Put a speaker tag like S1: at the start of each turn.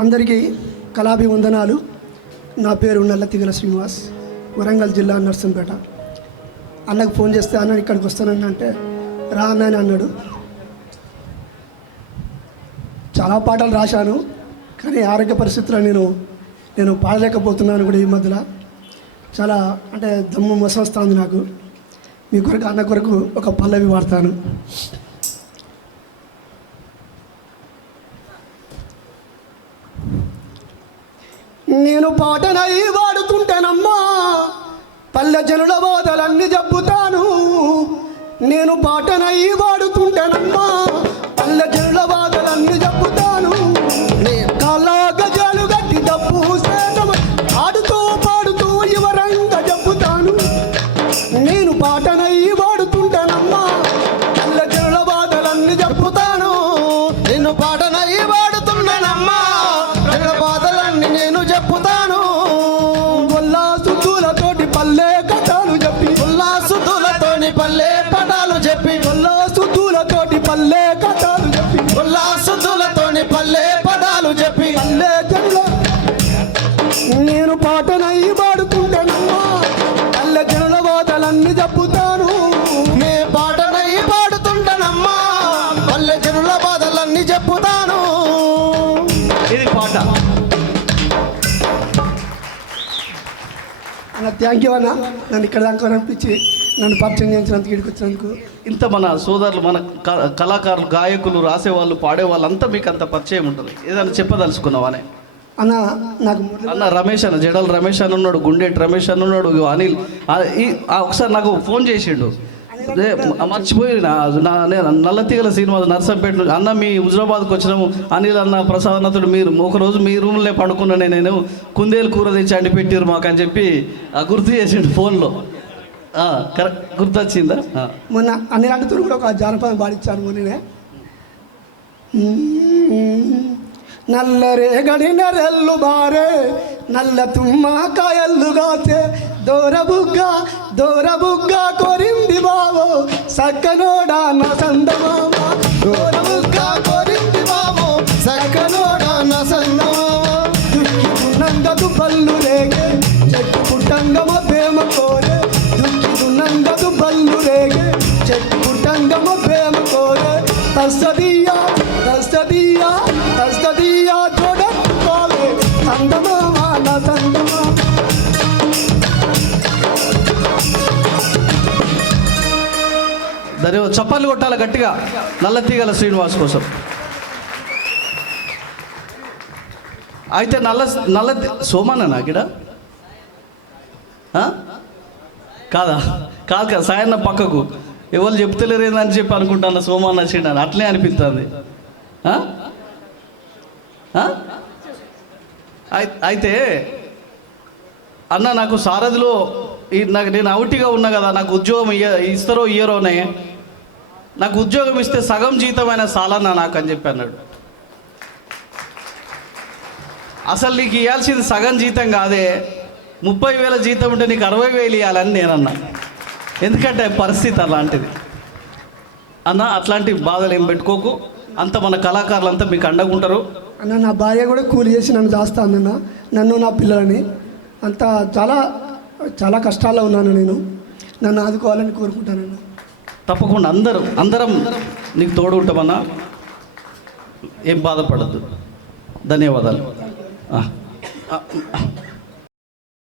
S1: అందరికీ కళాభివందనాలు. నా పేరు నల్లతిగల శ్రీనివాస్ వరంగల్ జిల్లా నర్సంపేట. అన్నకు ఫోన్ చేస్తే అన్న ఇక్కడికి వస్తానని అంటే రా అన్న అని అన్నాడు. చాలా పాటలు రాశాను కానీ ఆరోగ్య పరిస్థితుల్లో నేను నేను పాడలేకపోతున్నాను కూడా ఈ మధ్యలో. చాలా అంటే దమ్ము మసొస్తుంది నాకు. మీ కొరకు అన్న కొరకు ఒక పల్లవి వాడతాను. నేను పాటనై వాడుతుంటానమ్మా పల్లె జనుల బోధలన్నీ చెప్పుతాను నేను పాటనై వాడుతుంటానమ్మా పల్లె జనుల బాధలన్నీ చెప్పుతాను కళా గజాలు గట్టి డబ్బు ఆడుతూ పాడుతూ వివరంగా చెబుతాను నేను పాటనై వాడుతుంటానమ్మా పల్లె జనుల బాధలన్నీ చెప్పుతాను
S2: నిన్ను
S1: పాట పల్లె
S2: పటాలు చెప్పి
S1: గొల్లా సుద్దులతోటి పల్లె కథలు చెప్పి
S2: ఉల్లాసుతులతోని పల్లె పటాలు చెప్పి
S1: పల్లె జనుల నేను పాటనై పాడుకుంటానమ్మా పల్లె జనుల బాధలన్నీ చెప్పుతాను.
S2: నే పాటనై పాడుతుంటానమ్మా పల్లె జనుల బాధలన్నీ చెప్పుతాను.
S3: ఇది పాట.
S1: థ్యాంక్ యూ అన్న. నన్ను ఇక్కడ దాకా అనిపించి నన్ను పరిచయం చేయించినందుకు ఇక్కడికి వచ్చినందుకు.
S3: ఇంత మన సోదరులు మన కళాకారులు గాయకులు రాసేవాళ్ళు పాడేవాళ్ళు అంతా మీకు అంత పరిచయం ఉంటుంది. ఏదైనా చెప్పదలుచుకున్నావానే?
S1: అన్న నాకు
S3: అన్న రమేష్ అన్న జడల్ రమేష్ అని ఉన్నాడు గుండెట్ రమేష్ అని ఉన్నాడు అనిల్. ఒకసారి నాకు ఫోన్ చేసిండు. మర్చిపోయి నా నా- నేను నల్లతీగల శ్రీనివాస్ నర్సంపేట అన్న మీ హుజరాబాద్కి వచ్చినాము. అనిల్ అన్న ప్రసాద్ అన్నతుడు మీరు ఒకరోజు మీ రూమ్లో పడుకున్నానే నేను. కుందేలు కూర తెచ్చి అండి పెట్టిరు మాకు అని చెప్పి ఆ, గుర్తు చేసిండు ఫోన్లో. కరెక్ట్ గుర్తొచ్చిందా?
S1: మొన్న అన్ని రాటుతో కూడా ఒక జానపదం పాడించాను మొన్ననే. నల్లరే గడిన రెల్లు బారే నల్ల తుమ్మ కాయల్లు గాతే దోరబుగ్గ దోరబుగ్గ కొరింది బావో సక్కనోడా నా సందమామ. దోరబుగ్గ కొరింది బావో
S2: సక్కనోడా నా సంగమా
S1: దుఃఖితున్నంగదు బల్లు రేగే చెట్టు పుట్టంగమ ప్రేమ కోరి. నందకు బల్లు రేగే చెట్టు ప్రేమ కోరే. తస్తదియా తస్తదియా తస్తదియా చూడకోవే సందమామా నా సందమా
S3: ధన్యవాదాలు చప్పట్లు కొట్టాలి గట్టిగా. నల్లతీగల శ్రీనివాస్ కోసం. అయితే నల్ల నల్ల సోమానా ఇక్కడ కాదా? కాదు కదా సాయన్న పక్కకు. ఎవరు చెప్తలేరు ఏందని చెప్పి అనుకుంటాను సోమాన్ వచ్చిండని. అట్లే అనిపిస్తుంది అయితే అన్న నాకు సారథిలో ఈ నాకు నేను అవుటిగా ఉన్నా కదా నాకు ఉద్యోగం ఇయ్య ఇస్తారో ఇయ్యరోనే నాకు ఉద్యోగం ఇస్తే సగం జీతమైన సాలన్నా నాకు అని చెప్పి అన్నాడు. అసలు నీకు ఇవ్వాల్సింది సగం జీతం కాదే ముప్పై వేల జీతం ఉంటే నీకు అరవై వేలు ఇవ్వాలని నేను ఎందుకంటే పరిస్థితి అలాంటిది. అన్న అట్లాంటి బాధలు ఏం పెట్టుకోకు. అంత మన కళాకారులు అంతా మీకు అండగా ఉంటారు.
S1: అన్న నా భార్య కూడా కూలి చేసి నన్ను దాస్తానన్న నన్ను నా పిల్లలని. అంత చాలా చాలా కష్టాల్లో ఉన్నాను నేను. నన్ను ఆదుకోవాలని కోరుకుంటానన్నా
S3: తప్పకుండా అందరూ అందరం నీకు తోడు ఉంటామన్నా. ఏం బాధపడద్దు. ధన్యవాదాలు.